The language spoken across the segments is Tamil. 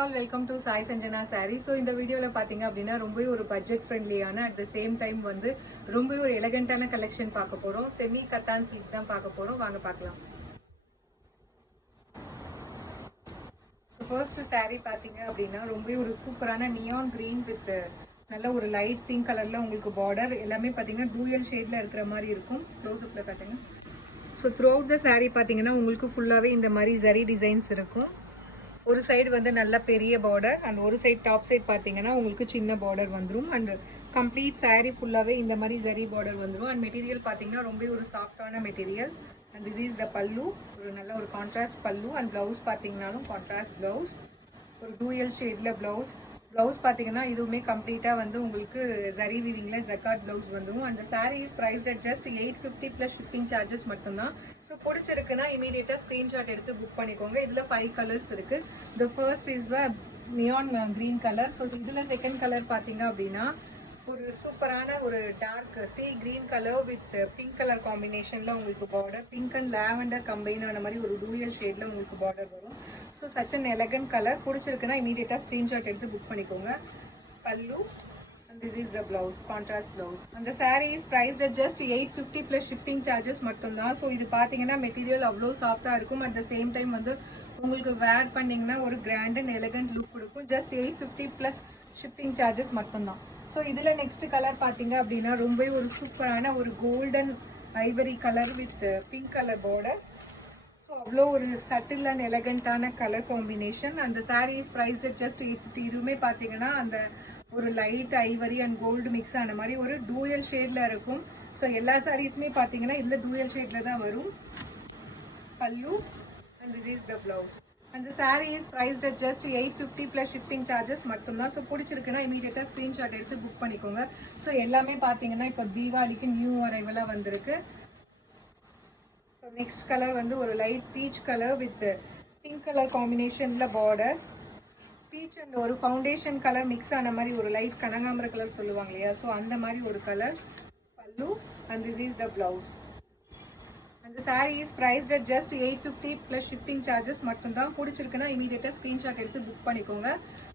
all, welcome to Sai Sanjana Saree. So இந்த வீடியோல பாத்தீங்க அப்படின்னா ரொம்பவே ஒரு பட்ஜெட் ஃப்ரெண்ட்லியான அட் த சேம் டைம் வந்து ரொம்பவே ஒரு எலகண்டான கலெக்ஷன் பார்க்க போறோம். செமி கட்டான் சில்க் தான் பார்க்க போறோம். வாங்க பார்க்கலாம். ஸோ ஃபர்ஸ்ட் saree பாத்தீங்க அப்படின்னா ரொம்பவே ஒரு சூப்பரான நியான் கிரீன் வித் நல்ல ஒரு லைட் பிங்க் கலர்ல உங்களுக்கு பார்டர் எல்லாமே பாத்தீங்கன்னா டூயல் ஷேட்ல இருக்கிற மாதிரி இருக்கும். க்ளோஸ் அப்ல காட்டுங்க. So through out the saree பாத்தீங்கன்னா உங்களுக்கு ஃபுல்லாவே இந்த மாதிரி ஜரி டிசைன்ஸ் இருக்கும். ஒரு சைடு வந்து நல்ல பெரிய பார்டர் அண்ட் ஒரு சைடு டாப் சைடு பார்த்தீங்கன்னா உங்களுக்கு சின்ன பார்டர் வந்துடும். அண்ட் கம்ப்ளீட் saree ஃபுல்லாகவே இந்த மாதிரி ஜரி பார்டர் வந்துடும். அண்ட் மெட்டீரியல் பார்த்தீங்கன்னா ரொம்ப ஒரு சாஃப்டான மெட்டீரியல். அண்ட் திஸ் இஸ் த பல்லு, ஒரு நல்ல ஒரு கான்ட்ராஸ்ட் பல்லு. அண்ட் ப்ளவுஸ் பார்த்தீங்கன்னாலும் கான்ட்ராஸ்ட் ப்ளவுஸ், ஒரு டூயல் ஷேடில் ப்ளவுஸ். ப்ளவுஸ் பார்த்தீங்கன்னா இதுவுமே கம்ப்ளீட்டாக வந்து உங்களுக்கு ஜரி வீவிங்கில் ஜக்காட் ப்ளவுஸ் வந்துடும். அந்த sari is price at just 850 plus shipping charges மட்டும்தான். ஸோ பிடிச்சிருக்குன்னா இமீடியட்டாக ஸ்க்ரீன்ஷாட் எடுத்து புக் பண்ணிக்கோங்க. இதில் 5 கலர்ஸ் இருக்குது. The first is neon green colour. So இதில் செகண்ட் கலர் பார்த்தீங்க அப்படின்னா ஒரு சூப்பரான ஒரு dark sea green colour with pink colour காம்பினேஷனில் உங்களுக்கு border, pink and lavender combine ஆன மாதிரி ஒரு டூயல் ஷேடில் உங்களுக்கு பார்டர் வரும். So such an elegant colour. பிடிச்சிருக்குன்னா இமீடியட்டாக ஸ்க்ரீன்ஷாட் எடுத்து புக் பண்ணிக்கோங்க. Pallu and this is the blouse, contrast blouse. அந்த sari is priced at just 850 plus shipping charges மட்டும்தான். ஸோ இது பார்த்தீங்கன்னா மெட்டீரியல் அவ்வளோ சாஃப்டாக இருக்கும். அட் த சேம் டைம் வந்து உங்களுக்கு வேர் பண்ணிங்கன்னா ஒரு கிராண்ட் அண்ட் எலகண்ட் லுக் கொடுக்கும். ஜஸ்ட் 850 ப்ளஸ் ஷிப்பிங் சார்ஜஸ் மட்டும்தான். ஸோ இதில் நெக்ஸ்ட் கலர் பார்த்தீங்க அப்படின்னா ரொம்ப ஒரு சூப்பரான ஒரு golden ivory colour with pink colour border. So அவ்வளோ ஒரு சட்டில் அண்ட் எலகண்டான கலர் காம்பினேஷன். அந்த sari is priced at just 850. இதுவுமே பார்த்தீங்கன்னா அந்த ஒரு light ivory and gold mix ஆன மாதிரி ஒரு டூயல் ஷேடில் இருக்கும். ஸோ எல்லா சாரீஸுமே பார்த்தீங்கன்னா இதில் டூயல் ஷேடில் தான் வரும். பல்லு and this is the blouse. அந்த saree is priced at just 850 plus shipping charges மட்டும்தான். ஸோ பிடிச்சிருக்குன்னா இமீடியட்டாக ஸ்க்ரீன்ஷாட் எடுத்து புக் பண்ணிக்கோங்க. ஸோ எல்லாமே பார்த்தீங்கன்னா இப்போ தீபாவளிக்கு நியூ அரைவலாக வந்திருக்கு. ஸோ நெக்ஸ்ட் கலர் வந்து ஒரு light peach colour with pink colour காம்பினேஷனில் பார்டர், பீச் அண்ட் ஒரு ஃபவுண்டேஷன் கலர் மிக்ஸ் ஆன மாதிரி ஒரு லைட் கனகாம்பர கலர் சொல்லுவாங்க இல்லையா, ஸோ அந்த மாதிரி ஒரு colour. Pallu and this is the blouse. அந்த sari is priced at just 850 plus shipping charges மட்டும்தான். பிடிச்சிருக்குன்னா இமீடியட்டாக ஸ்க்ரீன்ஷாட் எடுத்து புக் பண்ணிக்கோங்க.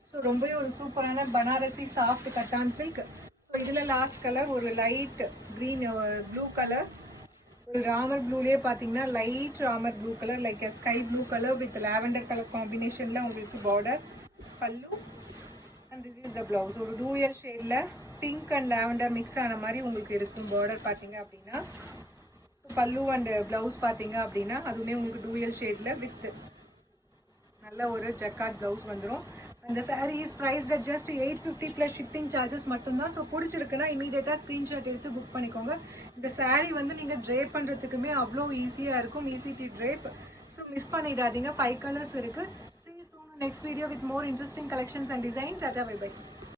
ஸோ ரொம்பவே ஒரு சூப்பரான பனாரசி சாஃப்ட் கட்டான் சில்க். ஸோ இதில் லாஸ்ட் கலர் ஒரு லைட் க்ரீன் ப்ளூ கலர், ஒரு ராமர் ப்ளூலேயே பார்த்தீங்கன்னா light Ramar blue colour like sky blue colour with lavender colour காம்பினேஷனில் உங்களுக்கு பார்டர். பல்லு and this is the blouse. ஒரு டூயல் ஷேடில் பிங்க் அண்ட் லாவெண்டர் மிக்ஸ் ஆன மாதிரி உங்களுக்கு இருக்கும் பார்டர் பார்த்தீங்க அப்படின்னா. பல்லு அண்ட் ப்ளவுஸ் பார்த்தீங்க அப்படின்னா அதுவுமே உங்களுக்கு டூயல் ஷேடில் வித் நல்ல ஒரு ஜக்காட் ப்ளவுஸ் வந்துடும். அந்த sari is priced at just 850 plus shipping charges மட்டும்தான். ஸோ பிடிச்சிருக்குன்னா இமீடியட்டாக ஸ்க்ரீன்ஷாட் எடுத்து புக் பண்ணிக்கோங்க. இந்த சாரீ வந்து நீங்கள் ட்ரேப் பண்ணுறதுக்குமே அவ்வளோ ஈஸியாக இருக்கும், easy to drape. So miss பண்ணிடாதீங்க. 5 கலர்ஸ் இருக்குது. See you soon in next video with more interesting collections and designs. Tata, bye bye.